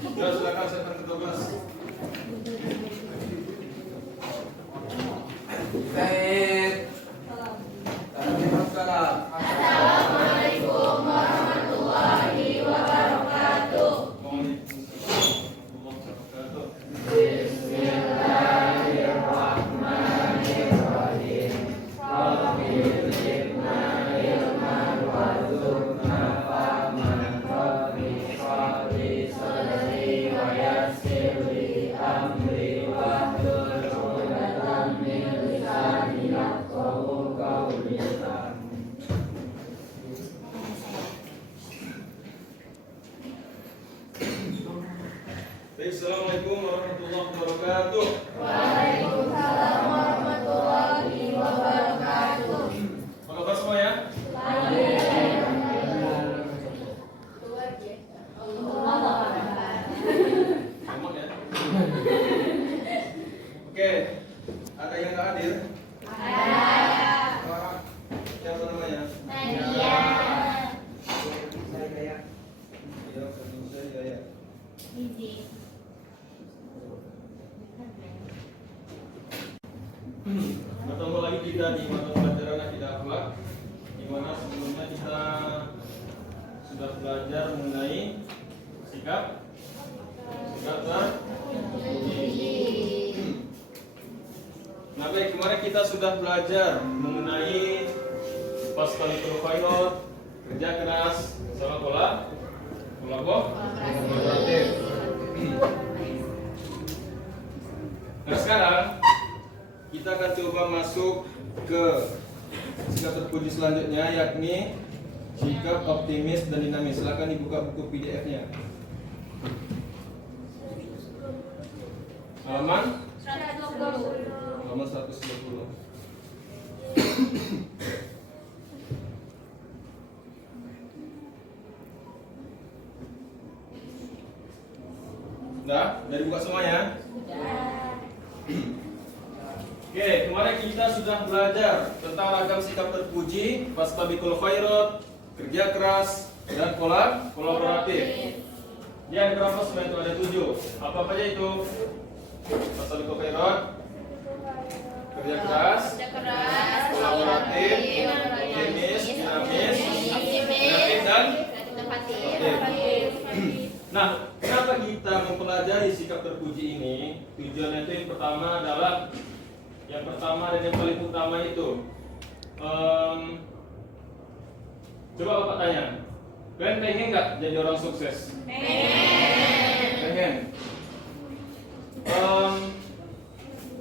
Ya, silakan siapkan ke-12. Baik. Assalamualaikum warahmatullahi wabarakatuh. Bismillahirrahmanirrahim. Rabbil zidna ilman warzuqna fahman rabbi shrahli sadri wa yassir li amri wahlul 'uqdatam min lisani yafqahu qawli. Baik, assalamualaikum warahmatullahi wabarakatuh. Waalaikumsalam warahmatullahi wabarakatuh. Apa kabar semua ya? Emang ya? Oke, ada yang nggak hadir? Siapa namanya? Iya, saya ya. Bertemu lagi kita di mata pelajaran akidah akhlak, di mana sebelumnya kita sudah belajar mengenai sikap terpuji. Nah, baik, kemarin kita sudah belajar mengenai fastabiqul khairat, kerja keras, sama kolaboratif. Nah, sekarang kita akan coba masuk ke sikap terpuji selanjutnya, yakni sikap optimis dan dinamis. Silakan dibuka buku PDF-nya. Halaman 120. Udah dibuka semuanya? Oke, kemarin kita sudah belajar tentang ragam sikap terpuji, fastabiqul khairat, kerja keras, dan kolaboratif. Dia ada berapa sebenarnya? Itu ada 7. Apa aja itu? Fastabiqul khairat, kerja keras, kolaboratif, optimis, dinamis, kreatif, dan inovatif. Nah, kenapa kita mempelajari sikap terpuji ini? Tujuannya itu yang pertama adalah dan yang paling utama itu coba Bapak tanya, kalian pengen nggak jadi orang sukses? Pengen.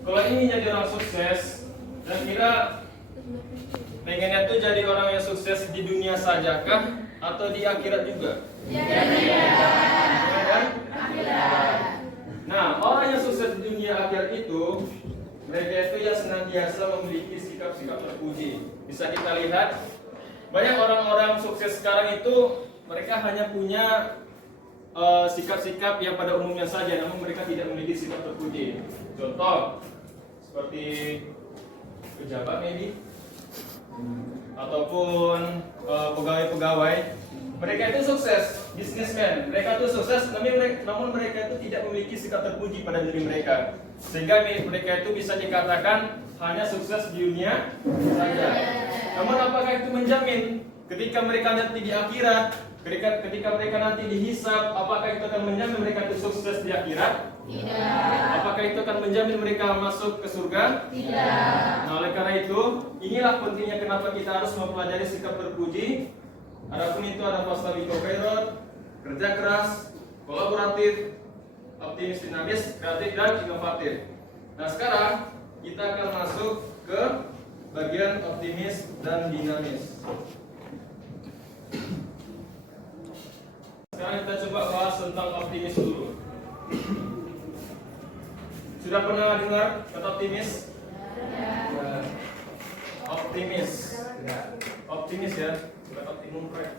Kalau ingin jadi orang sukses, dan kira pengennya tuh jadi orang yang sukses di dunia saja kah atau di akhirat juga? Nah, orang yang sukses di dunia akhirat itu mereka itu yang senantiasa memiliki sikap-sikap terpuji. Bisa kita lihat banyak orang-orang sukses sekarang itu mereka hanya punya sikap-sikap yang pada umumnya saja, namun mereka tidak memiliki sikap terpuji. Contoh seperti pejabat maybe ataupun pegawai-pegawai. Mereka itu sukses, businessman. Mereka itu sukses, namun mereka itu tidak memiliki sikap terpuji pada diri mereka. Sehingga mereka itu bisa dikatakan hanya sukses di dunia saja. Namun apakah itu menjamin ketika mereka nanti di akhirat, ketika mereka nanti dihisab, apakah itu akan menjamin mereka itu sukses di akhirat? Tidak. Apakah itu akan menjamin mereka masuk ke surga? Tidak. Nah, oleh karena itu, inilah pentingnya kenapa kita harus mempelajari sikap terpuji. Adapun itu ada fastabiqul khairat, kerja keras, kolaboratif, optimis, dinamis, kreatif, dan inovatif. Nah, sekarang kita akan masuk ke bagian optimis dan dinamis. Sekarang kita coba bahas tentang optimis dulu. Sudah pernah dengar kata optimis? Ya. Optimis. Optimis ya, bukan optimum prime.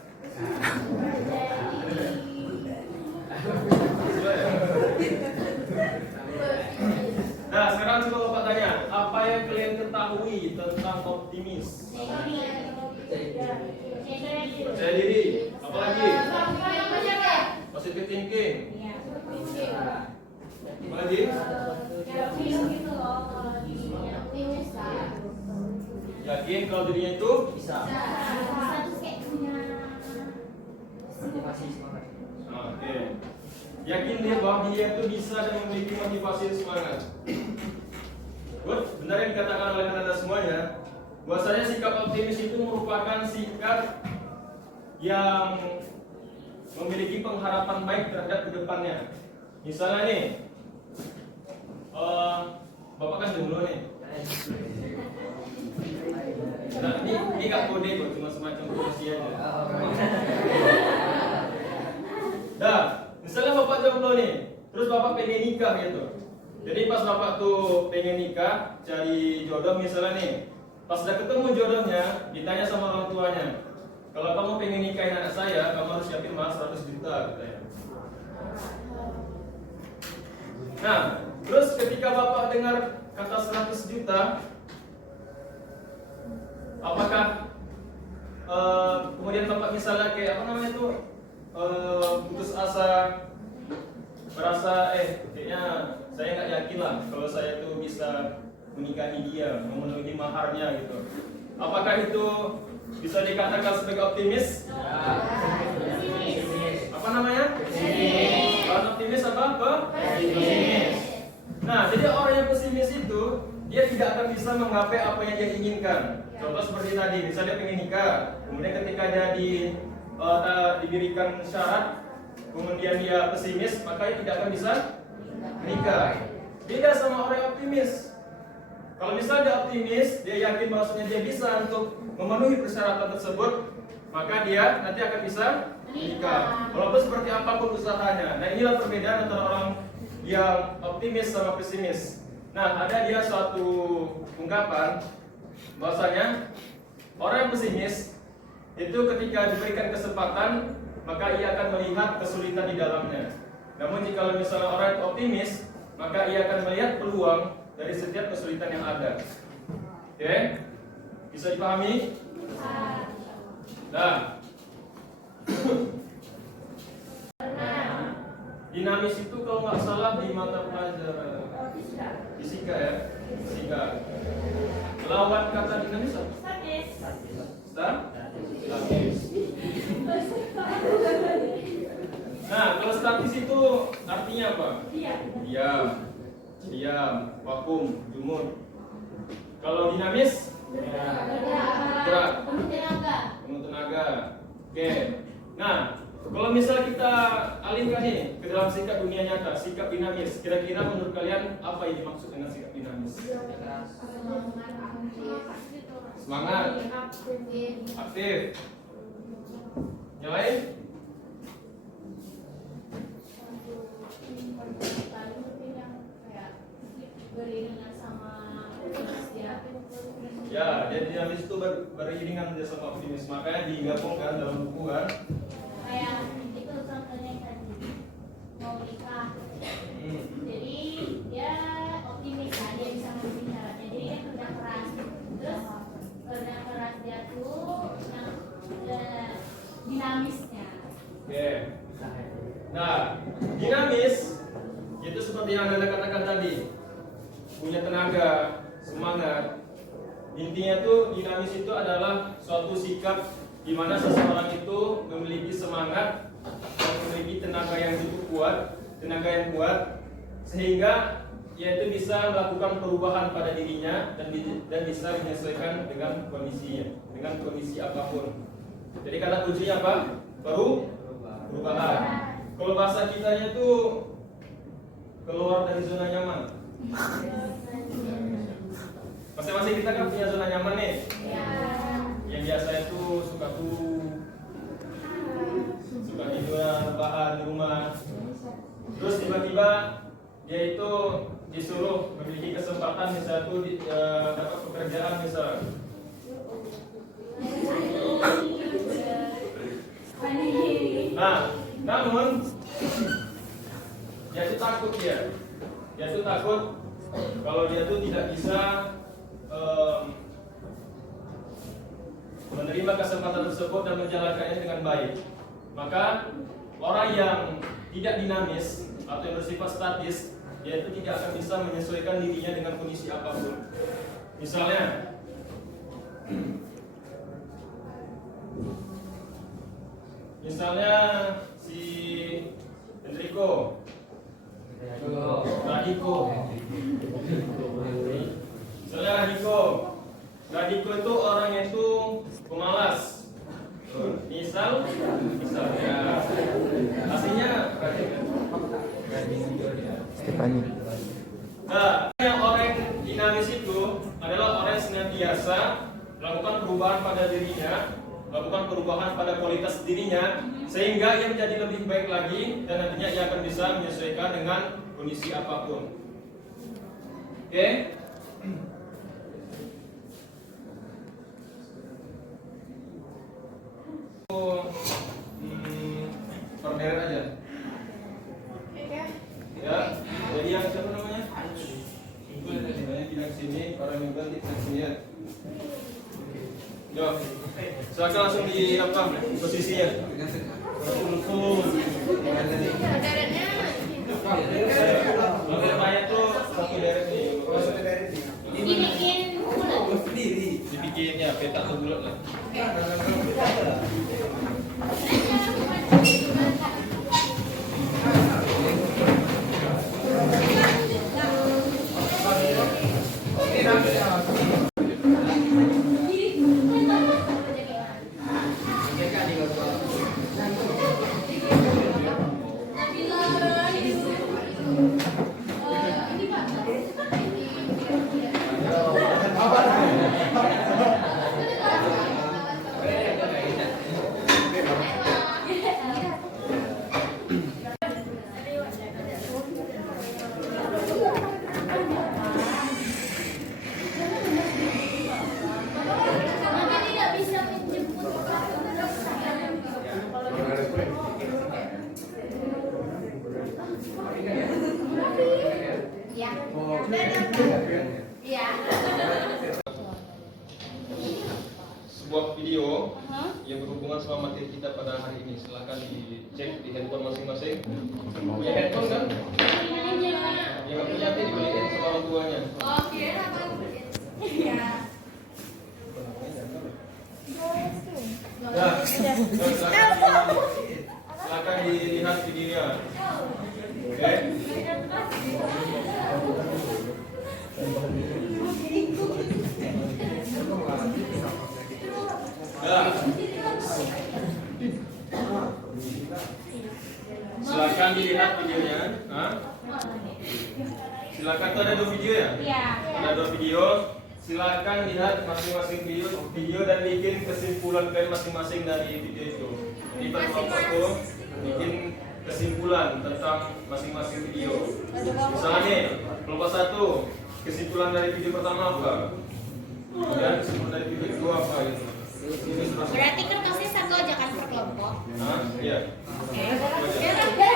Nah, sekarang coba Bapak tanya, apa yang kalian ketahui tentang optimis? Percaya diri. Apalagi? Positive thinking. Lagi? Yakin gitu loh kalau dirinya optimis kan. Yakin kalau dirinya itu Bisa. Bisa terus kayak punya Motivasi semangat. Oke. Yakin dia bahwa dia itu bisa dan memiliki motivasi dan semangat. Good. Benar yang dikatakan oleh anda semuanya. Bahwasanya sikap optimis itu merupakan sikap yang memiliki pengharapan baik terhadap kedepannya. Misalnya nih, bapak kan jomblo nih. Nah, ini nggak kode kok, cuma semacam promosi aja. Nah, misalnya bapak jomblo nih, terus bapak pengen nikah gitu. Jadi pas bapak tuh pengen nikah, cari jodoh misalnya nih, pas udah ketemu jodohnya, ditanya sama orang tuanya, kalau kamu pengen nikahin anak saya, kamu harus siapin mahar 100 juta katanya. Nah, terus ketika bapak dengar kata 100 juta, apakah kemudian bapak misalnya kayak apa namanya itu putus asa, merasa kayaknya saya nggak yakin lah kalau saya tuh bisa menikahi dia, memenuhi maharnya gitu. Apakah itu bisa dikatakan sebagai optimis? Apa namanya? Orang optimis apa? Pesimis. Nah, jadi orang yang pesimis itu dia tidak akan bisa menggapai apa yang dia inginkan. Contoh seperti tadi, misalnya pengen nikah, kemudian ketika dia diberikan syarat, kemudian dia pesimis, maka dia tidak akan bisa menikah. Beda sama orang yang optimis. Kalau misalnya dia optimis, dia yakin bahwasanya dia bisa untuk memenuhi persyaratan tersebut, maka dia nanti akan bisa menikah. Walaupun seperti apapun usahanya. Nah, inilah perbedaan antara orang yang optimis sama pesimis. Nah, ada dia suatu ungkapan bahwasanya orang yang pesimis itu ketika diberikan kesempatan, maka ia akan melihat kesulitan di dalamnya. Namun jika misalnya orang yang optimis, maka ia akan melihat peluang dari setiap kesulitan yang ada. Oke? Bisa dipahami? Nah, dinamis itu kalau nggak salah di mata pelajaran fisika ya, fisika. Lawan kata dinamis apa? Statis. Nah, kalau statis itu artinya apa? Diam, vakum, jumud. Kalau dinamis? Gerak, penuh tenaga. Oke. Nah, kalau misalnya kita alihkan nih ke dalam sikap dunia nyata, sikap dinamis, kira-kira menurut kalian apa yang dimaksud dengan sikap dinamis? Semangat, aktif. Yang lain? Ya, jadi dinamis itu beriringan sama optimis, makanya digabungkan dalam buku kan. Kayak itu contohnya tadi mau nikah. Jadi dia optimis lah, dia bisa memenuhi syaratnya. Jadi dia kerja keras. Terus kerja keras dia tuh yang dinamisnya. Oke. Nah, dinamis itu seperti yang Anda katakan tadi, punya tenaga, semangat. Intinya tuh dinamis itu adalah suatu sikap di mana seseorang itu memiliki semangat dan memiliki tenaga yang cukup kuat, sehingga ia itu bisa melakukan perubahan pada dirinya dan bisa menyesuaikan dengan kondisinya, dengan kondisi apapun. Jadi kata kuncinya apa? Perubahan. Kalau bahasa kitanya itu keluar dari zona nyaman. Masing-masing kita kan punya zona nyaman nih. Yang biasa itu suka tidur rebahan di rumah. Terus tiba-tiba dia itu disuruh memiliki kesempatan misalnya tuh dapat pekerjaan misalnya. Nah, namun dia itu takut kalau dia tuh tidak bisa menerima kesempatan tersebut dan menjalankannya dengan baik. Maka orang yang tidak dinamis atau yang bersifat statis, dia itu tidak akan bisa menyesuaikan dirinya dengan kondisi apapun. Misalnya, si Enrico, Radiko. Misalnya Radiko itu orangnya itu pemalas. Misalnya aslinya Stefani. Nah, yang orang dinamis itu adalah orang yang senantiasa melakukan perubahan pada dirinya, melakukan perubahan pada kualitas dirinya, sehingga ia menjadi lebih baik lagi dan nantinya ia akan bisa menyesuaikan dengan kondisi apapun. Oke? Perderet aja. Ya, jadi yang siapa namanya? Saya tidak sini, orang yang ganti ke sini ya. Yo, silakan langsung direkam posisinya. Oke, banyak tuh satu deret nih. Dibikin bulat. Dibikin ya peta atau bulat lah. Sebuah video yang berhubungan sama materi kita pada hari ini, silakan dicek di handphone masing-masing. Punya handphone kan? Yang nggak punya nanti dibeliin sama orang tuanya. Nah, silakan dilihat videonya. Oke. Silakan dilihat videonya. Silakan, itu ada 2 video ya? Iya. Ada 2 video. Silakan lihat masing-masing video dan bikin kesimpulan kalian masing-masing dari video itu. Jadi kelompok itu bikin kesimpulan tentang masing-masing video. Misalnya nih, kelompok 1 kesimpulan dari video pertama apa? Kemudian kesimpulan dari video kedua apa gitu. Berarti kan kasih satu aja kan per kelompok. Nah, iya. Oke. Oke.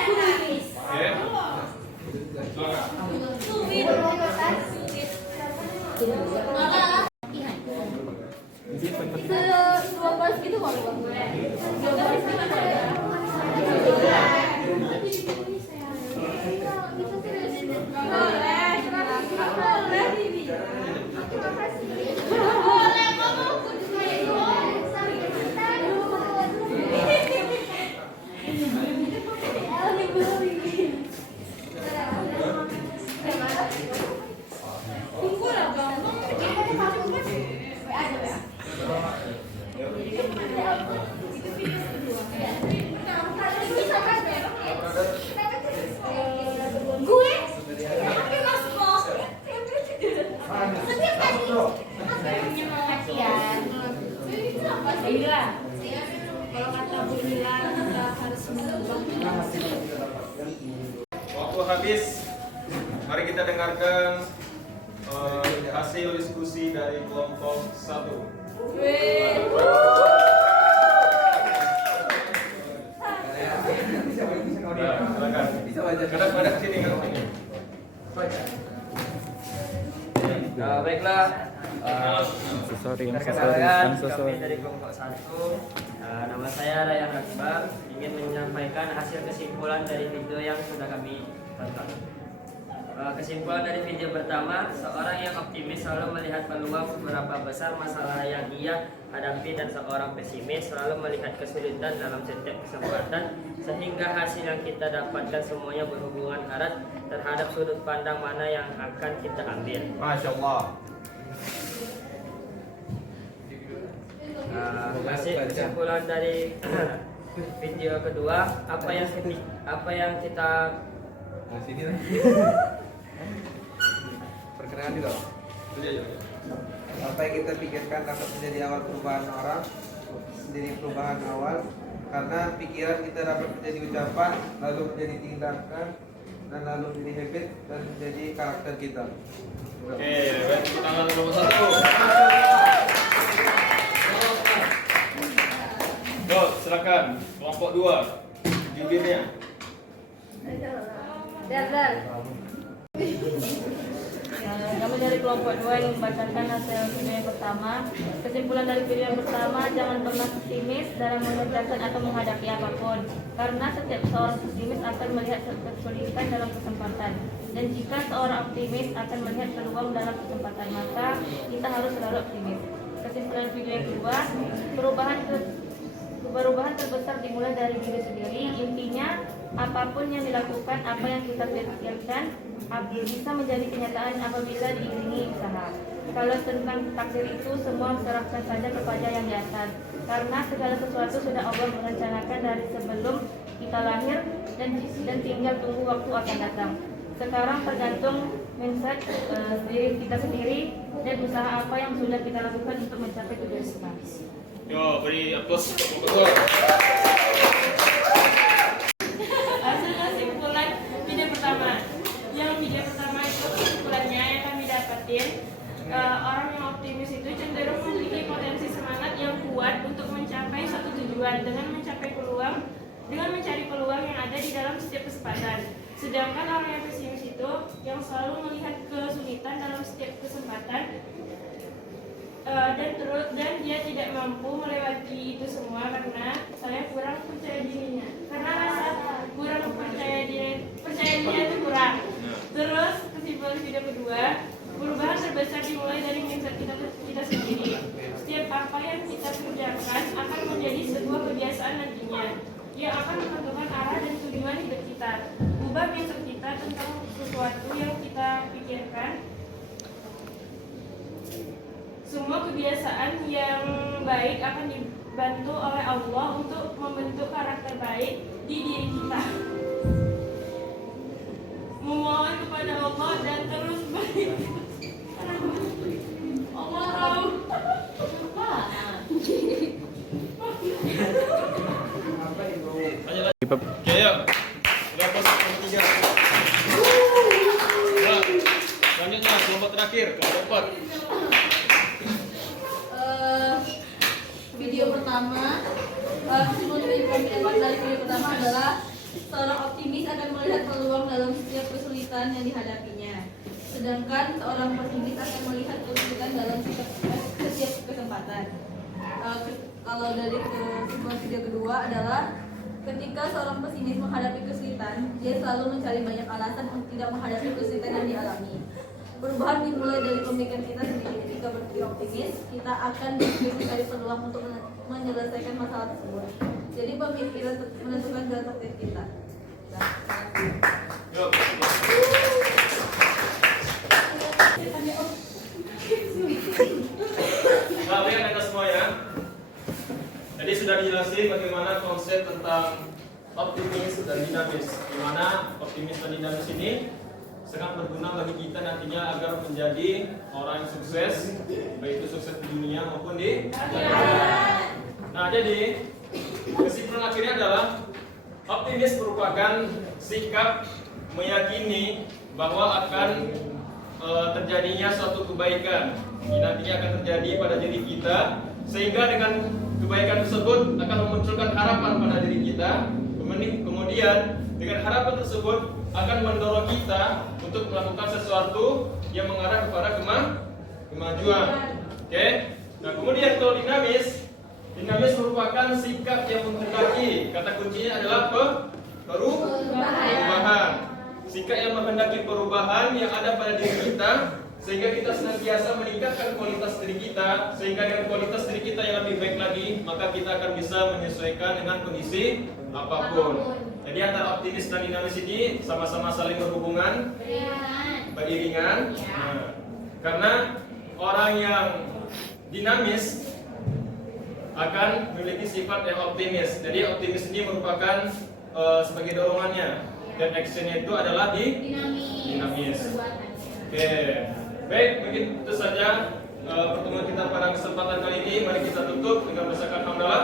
Kalau kata Bu Ila, kita harus mengubah. Waktu habis, mari kita dengarkan hasil diskusi dari kelompok 1. Silakan. Kadang sini kan sini. Baiklah. Sorry. Kami dari kelompok 1. Nama saya Ryan Akbar, ingin menyampaikan hasil kesimpulan dari video yang sudah kami tonton. Kesimpulan dari video pertama, seorang yang optimis selalu melihat peluang seberapa besar masalah yang ia hadapi, dan seorang pesimis selalu melihat kesulitan dalam setiap kesempatan, sehingga hasil yang kita dapatkan semuanya berhubungan erat terhadap sudut pandang mana yang akan kita ambil. Masya Allah. Masih kesimpulan dari video kedua, apa yang kita Perkenalkan dulu. Apa yang kita pikirkan dapat menjadi awal perubahan orang, menjadi perubahan awal, karena pikiran kita dapat menjadi ucapan, lalu menjadi tindakan, dan lalu menjadi habit, dan menjadi karakter kita. Oke, baik, tangan nomor 1. Go, silakan. Kelompok 2. Jubirnya. Kami dari kelompok 2 yang membacakan hasil video yang pertama. Kesimpulan dari video yang pertama, jangan pernah pesimis dalam mengerjakan atau menghadapi apapun, karena setiap seorang pesimis akan melihat kesulitan dalam kesempatan, dan jika seorang optimis akan melihat peluang dalam kesempatan, maka kita harus selalu optimis. Kesimpulan video yang kedua, perubahan terbesar dimulai dari diri sendiri. Intinya, apapun yang dilakukan, apa yang kita pikirkan bisa menjadi kenyataan apabila diiringi usaha. Kalau tentang takdir itu, semua serahkan saja kepada yang di atas, karena segala sesuatu sudah Allah merencanakan dari sebelum kita lahir, dan tinggal tunggu waktu akan datang. Sekarang tergantung mindset diri kita sendiri dan usaha apa yang sudah kita lakukan untuk mencapai tujuan kita. Yo, beri aplaus untuk kelompok 2. Hasil kesimpulan video pertama. Yang video pertama itu kesimpulannya yang kami dapatin, orang yang optimis itu cenderung memiliki potensi semangat yang kuat untuk mencapai suatu tujuan dengan mencari peluang yang ada di dalam setiap kesempatan. Sedangkan orang yang pesimis itu yang selalu melihat kesulitan dalam setiap kesempatan, dan dia tidak mampu melewati itu semua karena saya kurang percaya dirinya. Karena rasa kurang percaya dirinya itu kurang. Terus kesimpulan video kedua, perubahan terbesar dimulai dari mindset kita sendiri. Setiap apa yang kita kerjakan akan menjadi sebuah kebiasaan nantinya, yang akan menentukan arah dan tujuan hidup kita. Ubah mindset kita tentang sesuatu yang kita pikirkan. Semua kebiasaan yang baik akan dibantu oleh Allah untuk membentuk karakter baik di diri kita. Memohon kepada Allah dan terus berikhtiar. Allah tahu. Oke, yuk. Sudah pos kelompok 3. Nah, selanjutnya kelompok terakhir, kelompok 4. Video pertama, kesimpulan dari video pertama adalah seorang optimis akan melihat peluang dalam setiap kesulitan yang dihadapinya, sedangkan seorang pesimis akan melihat kesulitan dalam setiap kesempatan. Kalau dari kesimpulan video kedua adalah ketika seorang pesimis menghadapi kesulitan, dia selalu mencari banyak alasan untuk tidak menghadapi kesulitan yang dialami. Perubahan dimulai dari pemikiran kita sendiri. Ketika berpikir optimis, kita akan mencari peluang untuk menyelesaikan masalah tersebut. Jadi pemikiran menentukan jalan takdir kita. Yuk. Nah, lihat Anda semua ya. Jadi sudah dijelasin bagaimana konsep tentang optimis dan dinamis. Di mana optimis dan dinamis ini sangat berguna bagi kita nantinya agar menjadi orang yang sukses, baik itu sukses di dunia maupun di akhirat. Nah, jadi kesimpulan akhirnya adalah optimis merupakan sikap meyakini bahwa akan terjadinya suatu kebaikan yang nantinya akan terjadi pada diri kita, sehingga dengan kebaikan tersebut akan memunculkan harapan pada diri kita. Kemudian dengan harapan tersebut akan mendorong kita untuk melakukan sesuatu yang mengarah kepada kemajuan. Oke. Nah, kemudian kalau dinamis merupakan sikap yang menghendaki. Kata kuncinya adalah perubahan. Sikap yang menghendaki perubahan perubahan yang ada pada diri kita, sehingga kita senantiasa meningkatkan kualitas diri kita, sehingga dengan kualitas diri kita yang lebih baik lagi, maka kita akan bisa menyesuaikan dengan kondisi apapun. Jadi antara optimis dan dinamis ini sama-sama saling berhubungan, beriringan. Nah, karena orang yang dinamis akan memiliki sifat yang optimis. Jadi optimis ini merupakan sebagai dorongannya, dan actionnya itu adalah dinamis. Oke. Baik, mungkin itu saja pertemuan kita pada kesempatan kali ini. Mari kita tutup dengan membacakan hamdalah.